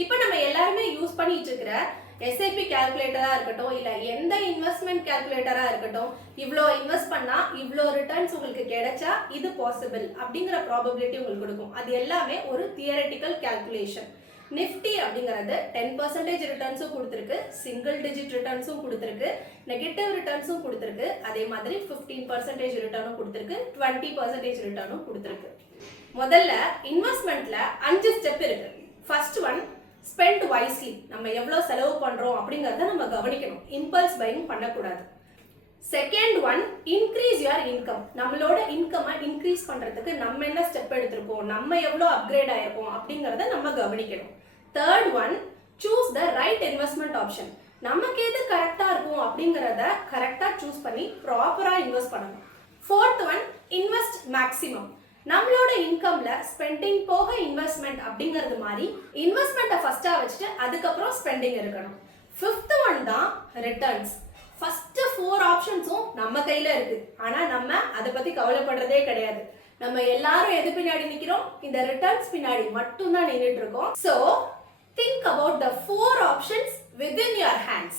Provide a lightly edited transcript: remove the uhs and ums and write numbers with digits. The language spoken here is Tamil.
இப்போ நம்ம எல்லாருமே யூஸ் பண்ணிட்டு இருக்கிற SIP கால்குலேட்டரா இருக்கட்டும் இல்ல எந்த இன்வெஸ்ட்மெண்ட் கால்குலேட்டரா இருக்கட்டும் இவ்ளோ இன்வெஸ்ட் பண்ணா இவ்ளோ ரிட்டர்ன்ஸ் உங்களுக்கு கிடைச்சா இது பாசிபிள் அப்படிங்கிற ப்ராபபிலிட்டி உங்களுக்கு கொடுக்கும். அது எல்லாமே ஒரு தியரட்டிக்கல் கால்குலேஷன். நிஃப்டி அப்படிங்கிறது 10% ரிட்டர்ன்ஸும் கொடுத்துருக்கு, சிங்கிள் டிஜிட் ரிட்டர்ன்ஸும் கொடுத்துருக்கு, நெகட்டிவ் ரிட்டர்ன்ஸும் கொடுத்துருக்கு, அதே மாதிரி 15% ரிட்டர்னும் கொடுத்துருக்கு, 20% ரிட்டர்னும் கொடுத்துருக்கு. முதல்ல இன்வெஸ்ட்மெண்ட்ல 5 ஸ்டெப் இருக்கு. First one spend wisely. நம்ம எவ்வளவு செலவு பண்றோம் அப்படிங்கறத நம்ம கவனிக்கணும். இம்பல்ஸ் பையிங் பண்ணக்கூடாது. Second one increase your income. நம்மளோட இன்கமை இன்க்ரீஸ் பண்றதுக்கு நம்ம என்ன ஸ்டெப் எடுத்திருக்கோம், நம்ம எவ்வளோ அப்கிரேட் ஆயிருக்கோம் அப்படிங்கறத நம்ம கவனிக்கணும். Third one choose the right investment option. நமக்கு எது கரெக்டா இருக்கும் அப்படிங்கறத கரெக்டா சூஸ் பண்ணி ப்ராப்பரா இன்வெஸ்ட் பண்ணணும். Fourth one invest maximum. நம்மளோட இன்கம்ல ஸ்பெண்டிங் போக இன்வெஸ்ட்மெண்ட் அப்படிங்கிறது மாதிரி இன்வெஸ்ட்மெண்ட்டை ஃபர்ஸ்டா வச்சுட்டு அதுக்கப்புறம் ஸ்பெண்டிங் இருக்கணும். ஃபிஃப்த் ஒன் தான் ரிட்டர்ன்ஸ். ஃபர்ஸ்ட் 4 ஆப்ஷன்ஸும் நம்ம கையில இருக்கு. ஆனா நம்ம அதை பத்தி கவலைப்படுறதே கிடையாது. நம்ம எல்லாரும் எது பின்னாடி நிக்கிறோம், இந்த ரிட்டர்ன்ஸ் பின்னாடி மட்டும் தான் நின்றுட்டு இருக்கோம். So think about the 4 options within your hands.